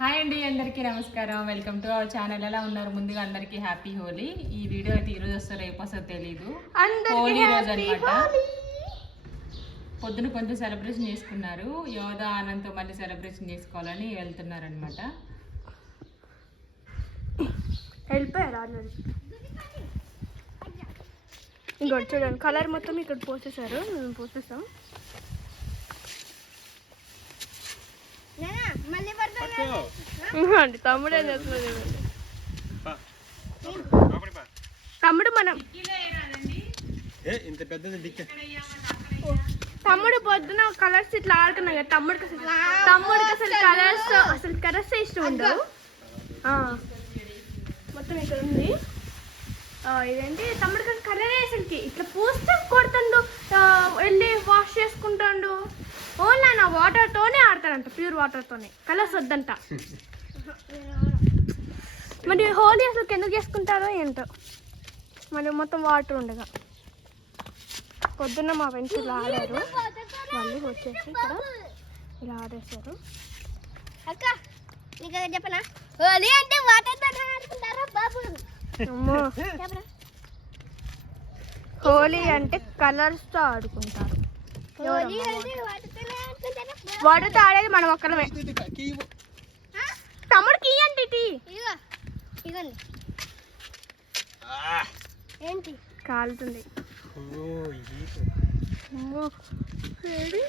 Hi అండి అందరికీ నమస్కారం. వెల్కమ్ టు అవర్ ఛానల్ ఎలా ఉన్నారు? ముందుగా అందరికీ హ్యాపీ హోలీ ఈ వీడియో అయితే ఈరోజు వస్తుందో రేపు వస్తుందో తెలీదు. హోలీ రోజు అనమాట పొద్దున కొంచెం సెలబ్రేషన్ చేసుకున్నారు. యోధా ఆనంద్తో మళ్ళీ సెలబ్రేషన్ చేసుకోవాలని వెళ్తున్నారు అనమాట వెళ్ళిపోయారు ఇంకోటి చూడండి కలర్ మొత్తం ఇక్కడ పోసేసారు మేము పోసేసాం అండి తమ్ముడు. తమ్ముడు మనం ఏ ఇంత పెద్దది డిక్క. తమ్ముడు పొద్దున కలర్స్ ఇట్లా ఆడుకున్నాం కదా తమ్ముడికి అసలు తమ్ముడికి అసలు కలర్స్ అసలు కలర్స్ ఇష్టం ఉండవు ఆ. మొత్తం ఇక్కడ ఉంది. ఇదేంటి? తమ్ముడు అసలు కలర్ అసలుకి ఇట్లా పూస్తే కొడుతుండు. వెళ్ళి వాష్ చేసుకుంటాడు. ఓన్లీ ఆయన వాటర్తోనే ఆడతాడంట ప్యూర్ వాటర్తోనే కలర్స్ వద్దంట. మరి హోలీ అసలు ఎందుకు చేసుకుంటారో ఏంటో. మరి మొత్తం వాటర్ ఉండగా. పొద్దున్న మా ఫ్రెండ్స్ ఇలా ఆడారు. మళ్ళీ వచ్చేసి ఇక్కడ ఇలా ఆడేశారు. అక్క నీకు చెప్పనా? హోలీ అంటే వాటర్ ఆడుకుంటారా బాబు? హోలీ అంటే కలర్స్తో ఆడుకుంటారు. వాటర్తో ఆడేది మనం ఒక్కడమే టీ. ఇదిగో ఇదిగోండి. ఏంటి? కాలుతుంది. ఓ ఇది. అమ్మో. ఏడి?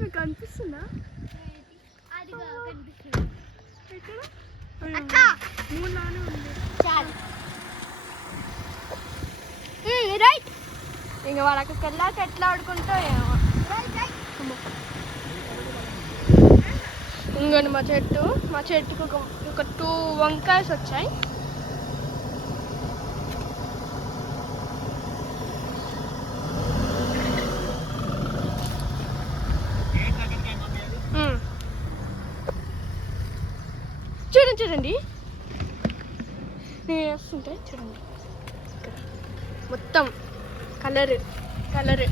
మీకు అనిపిస్తుందా? కనిపిస్తుంది. రైట్. ఇంకా అక్కడికి వెళ్ళాక ఎట్లా ఆడుకుంటా ఏమో. ఇంకోండి మా చెట్టు. మా చెట్టుకు ఒక ఒక టూ వంకాయస్ వచ్చాయి మ్మ్. చూడండి చూడండి నేను వేస్తుంటే చూడండి. ఇక్కడ. మొత్తం కలర్ కలర్.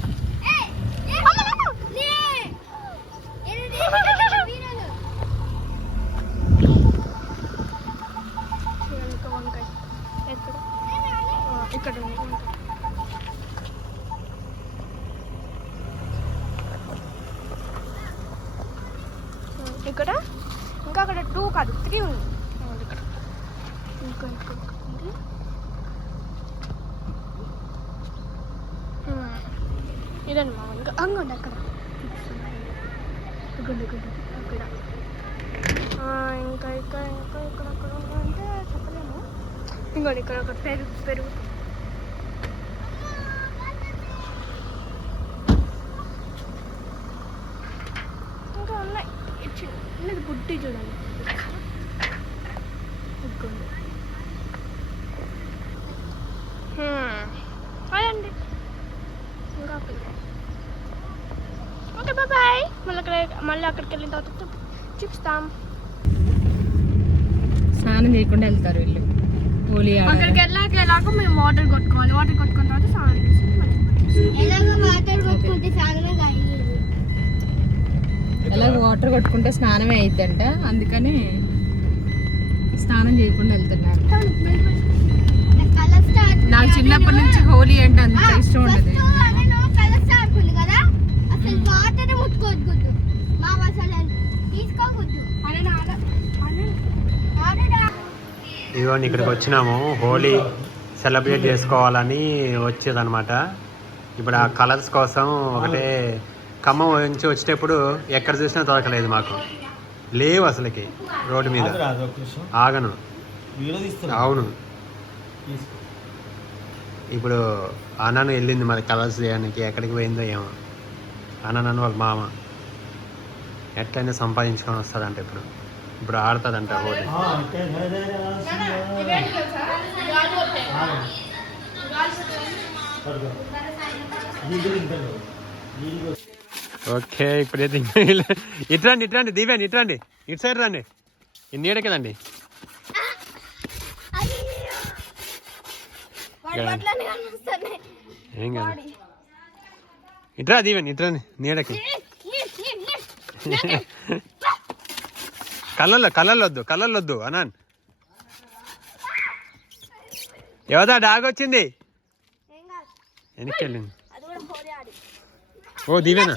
చూడండి వంకాయ. ఎక్కడ? ఇక్కడ ఉంది వంకాయ. ఇక్కడ ఇంకా అక్కడ టూ కాదు త్రీ ఉంది. ఇంకా ఇక్కడ ఇదండి మా ఇంకా అంగండి అక్కడ. ఇగోండి, ఇగోండి, అక్కడ. ఇంకా ఇక్కడ ఇంకా ఇక్కడ అక్కడ అంటే చెప్పలేము. ఇంకోటి ఇక్కడ ఒక పెరుగు పెరుగు. ఇంకా ఉన్నాయి. ఇచ్చి చిన్నది బుడ్డి చూడండి ఇదిగోండి. హ్మ్. అదండి ఇంకా పిల్ల ఓకే బాయ్ మళ్ళీ అక్కడ మళ్ళీ అక్కడికి వెళ్ళిన తర్వాత చూపిస్తాం. స్నానం చేయకుండా వెళ్తారు వీళ్ళు. హోలీ అక్కడికి వెళ్ళాక ఎలాగో మేము వాటర్ కొట్టుకోవాలి. వాటర్ కొట్టుకున్న తర్వాత స్నానం ఎలాగో వాటర్ కొట్టుకుంటే అలా వాటర్ కొట్టుకుంటే స్నానమే అయిద్దంట. అందుకని స్నానం చేయకుండా వెళ్తున్నారు. నాకు చిన్నప్పటి నుంచి హోలీ అంటే అంత ఇష్టం ఉండదు. కదా. అసలు వాటర్ ముట్టుకోవద్దు. ఇదిగోండి ఇక్కడికి వచ్చినాము. హోలీ సెలబ్రేట్ చేసుకోవాలని వచ్చేదన్నమాట. ఇప్పుడు ఆ కలర్స్ కోసం ఒకటే ఖమ్మం నుంచి వచ్చేటప్పుడు ఎక్కడ చూసినా దొరకలేదు మాకు. లేవు అసలుకి రోడ్డు మీద. ఆగను. అవును. ఇప్పుడు అన్నను వెళ్ళింది మరి కలర్స్ చేయడానికి ఎక్కడికి పోయిందో ఏమో. అన్న వాళ్ళ మామ. ఎట్లయినా సంపాదించుకొని వస్తాడంట ఇప్పుడు. ఇప్పుడు ఆడుతుందంట హోలీ ఓకే ఇప్పుడైతే ఇటు రండి ఇటు రండి దివ్యాండి ఇటు రండి. ఇటు సైడ్ రండి. నీడ కదండి ఏం కాదు ఇట్రా దీవెన్ ఇట్రా నీడకి కళ్ళల్లో కళ్ళల్లో వద్దు కళ్ళల్లో వద్దు అనాన్. ఎవదా డాగ్ వచ్చింది? వెనక్కి వెళ్ళింది ఓ దీవెనా.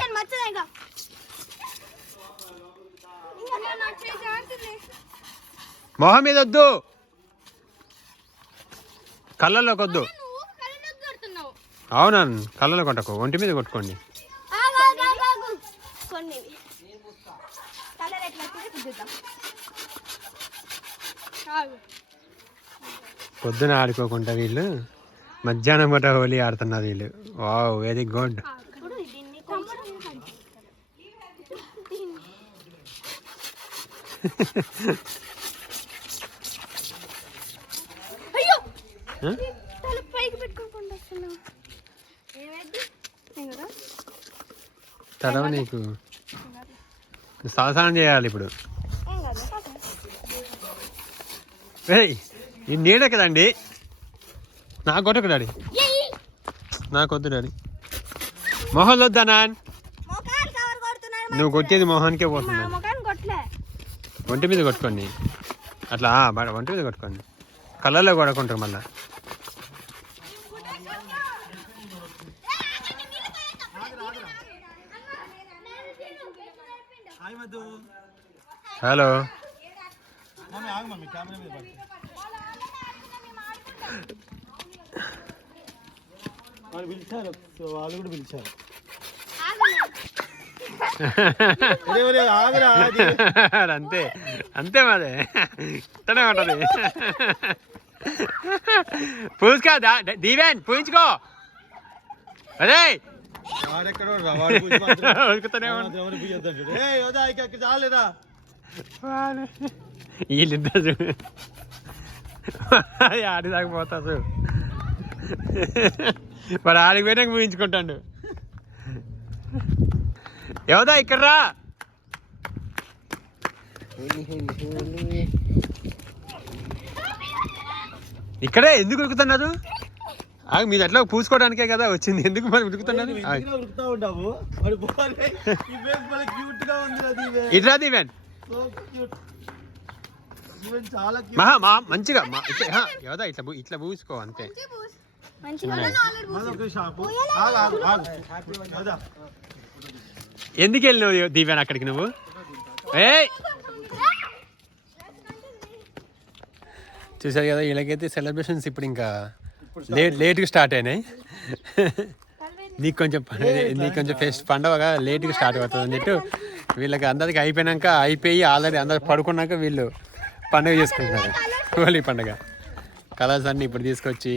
మొహం మీద వద్దు. కళ్ళల్లోకి వద్దు. అవునా? కళ్ళలో కొట్టకు. ఒంటి మీద కొట్టుకోండి. కొన్ని కలర్ ఎట్లా వచ్చిందో చూద్దాం ఆగు పొద్దున ఆడుకోకుండా వీళ్ళు మధ్యాహ్నం పూట హోలీ ఆడుతున్నారు వీళ్ళు. Wow very good. తడవ నీకు. సాధనం చేయాలి ఇప్పుడు ఏం కదా నీడ కదండి నాకు కొట్టకు డాడీ. నాకు వద్దు డాడీ. మొహం వద్దా నాన్? నువ్వు కొట్టేది మొహానికే కొట్టలే. ఒంటి మీద కొట్టుకోండి. అట్లా ఒంటి మీద కొట్టుకోండి. కళ్ళల్లో కొడకుంటారు మళ్ళా. హలో. వాళ్ళు పిలిచారు సో వాళ్ళు కూడా పిలిచారు. ఆగరా అంతే అంతే మాదే ఇట్టనే ఉంటది. పూసుకో దీవెన్ పూయించుకో అదే. ఉరుకుతూనే ఆ, ఉండు. వీళ్ళిద్దరు ఆడి దాకా పోతాడు వాడు ఆడికి పోయినాక ఊహించుకుంటాడు. ఎవదా ఇక్కడ రా? ఇక్కడే ఎందుకు ఉరుకుతున్నారు? మీరు అట్లా పూసుకోవడానికే కదా వచ్చింది. ఎందుకు మరి ఉరుకుతున్నారు? ఇట్రా దీవెన్. మహా మా మంచిగా మా ఇట్లా ఇట్లా పూసుకో అంతే. ఎందుకు వెళ్ళినావు దీవెన్ అక్కడికి నువ్వు? ఏయ్! చూసారు కదా వీళ్ళకైతే సెలబ్రేషన్స్ ఇప్పుడు ఇంకా లేట్ లేట్గా స్టార్ట్ అయినాయి. నీకు కొంచెం నీకు కొంచెం ఫెస్ట్ పండగ లేట్గా స్టార్ట్ అవుతుంది అన్నట్టు వీళ్ళకి అందరికి అయిపోయినాక అయిపోయి ఆల్రెడీ అందరు పడుకున్నాక వీళ్ళు పండుగ చేసుకుంటున్నారు. హోలీ పండుగ. కలర్స్ అన్నీ ఇప్పుడు తీసుకొచ్చి.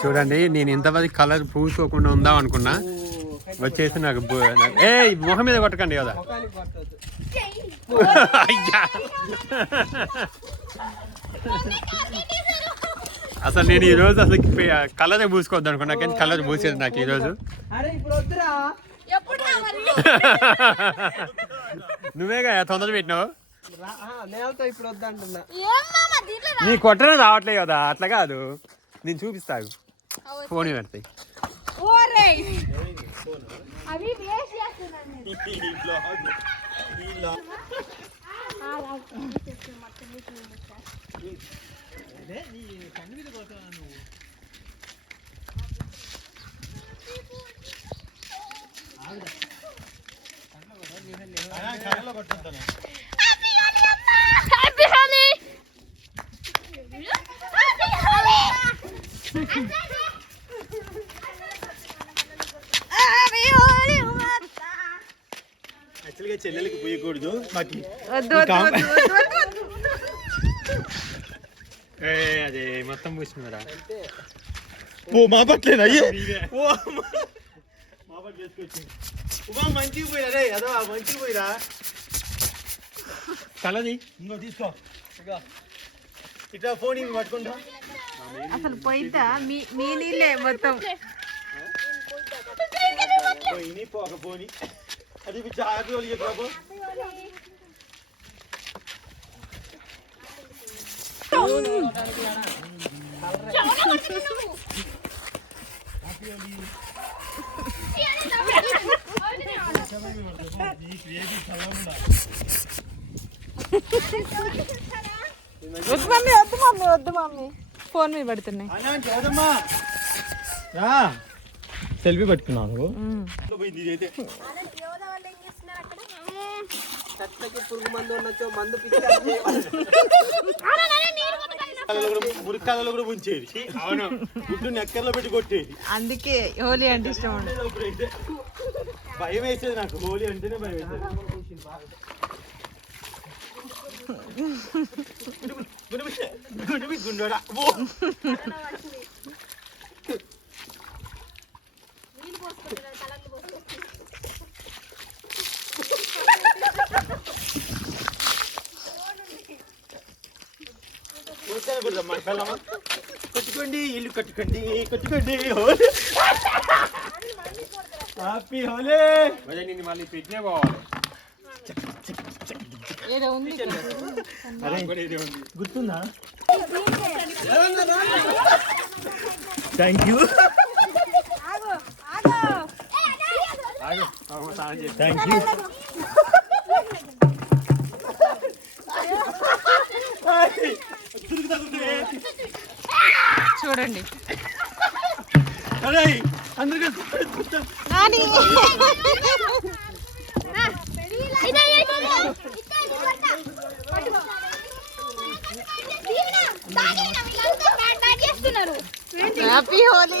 చూడండి నేను ఇంతమంది కలర్ పూసుకోకుండా ఉందాం అనుకున్నా. వచ్చేసి నాకు ఏయ్ ముఖం మీద కొట్టకండి కదా. అయ్యా. అసలు నేను ఈ రోజు అసలు కలర్ పూసుకోవద్దు అనుకున్నా కానీ కలర్ పూసేది నాకు ఈ మరి నువ్వేగా తొందర పెట్టినావు? ఇప్పుడు వద్దంటున్నా. ఏం మామ దీంట్లో రా- నీ కొట్టడం రావట్లేదు కదా అట్లా కాదు. నేను చూపిస్తాను ఫోన్ పెడతాయి అవి వేస్ట్ చేస్తున్నాను నేను. కళ్ళలో పట్టుకుంటాను హ్యాపీ హోలీ హ్యాపీ హోలీ యాక్చువల్గా చెల్లెలకి పోయకూడదు మాకు అదే మొత్తం పూసినారా ఓ మా పట్లేనా అయ్యే ఓ. మా పట్ల వేసుకొచ్చి ఉమా మంచిగా పోయిరా రే అదో మంచిగా పోయిరా కలది ఇంకో తీసుకో. ఇట్లా ఫోన్ ఇవి పట్టుకుంటా అసలు పోయిద్దా మీ మీ నీళ్ళే మొత్తం పోయిని పోక పోని అది వాళ్ళు చెప్పు వద్దు మమ్మీ వద్దు మమ్మీ వద్దు మమ్మీ. ఫోన్ మీద పడుతున్నాయి. సెల్ఫీ చెట్లకి పురుగు మందు ఉండొచ్చు మందు మురికాలలో కూడా ఉంచేది అవును. గుడ్డు నెక్కర్లో పెట్టి కొట్టేది. అందుకే హోలీ అంటే ఇష్టం ఉండదు. భయం వేసేది నాకు. హోలీ అంటేనే భయం వేసేది. గుండె గుండె గుండెడా ఓ కూర్చొని కూర్చో, మన పిల్లమ్మ. కట్టుకోండి ఇల్లు కట్టుకోండి కట్టుకోండి హోలీ. హ్యాపీ హోలీ. నిన్ను మళ్ళీ పెట్టినే పోవాలి. ఏదో ఉంది. అరే గుర్తుందా? థ్యాంక్ యూ థ్యాంక్ యూ చూడండి. Happy Holi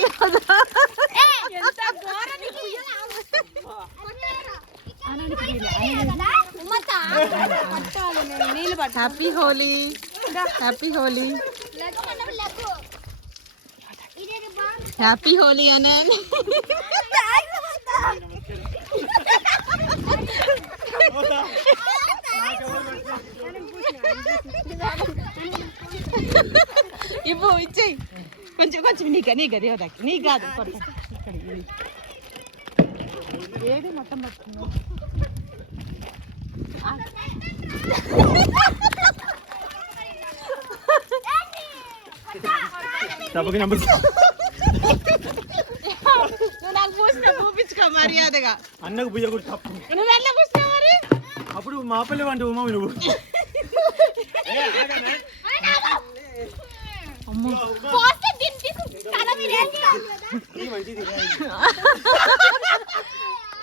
happy Holi happy Holi happy Holi అనే ఇవ్వు ఇచ్చేయి కొంచెం కొంచెం నీకు నీకు దేవుదాకి నీకు కాదు కొట్ట. ఇక్కడ ఇది. ఏది మొత్తం పట్టుకున్నావు తప్పక నెంబర్ నువ్వు నాకు పూసిన మర్యాదగా. అన్నకు బుయ్య కూడా తప్పు. నువ్వు ఎట్లా మరి? అప్పుడు మా పల్లె వంట ఉమా నువ్వు.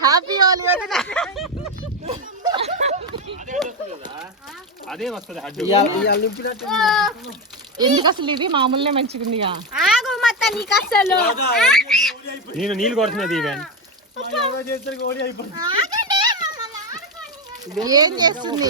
హ్యాపీ అదే ఎందుకు అసలు ఇది? మామూలునే మంచిగా ఆగు మత్త నీకు అసలు. నేను నీళ్ళు కొడుతున్నది ఈవెన్. ఏం చేస్తుంది?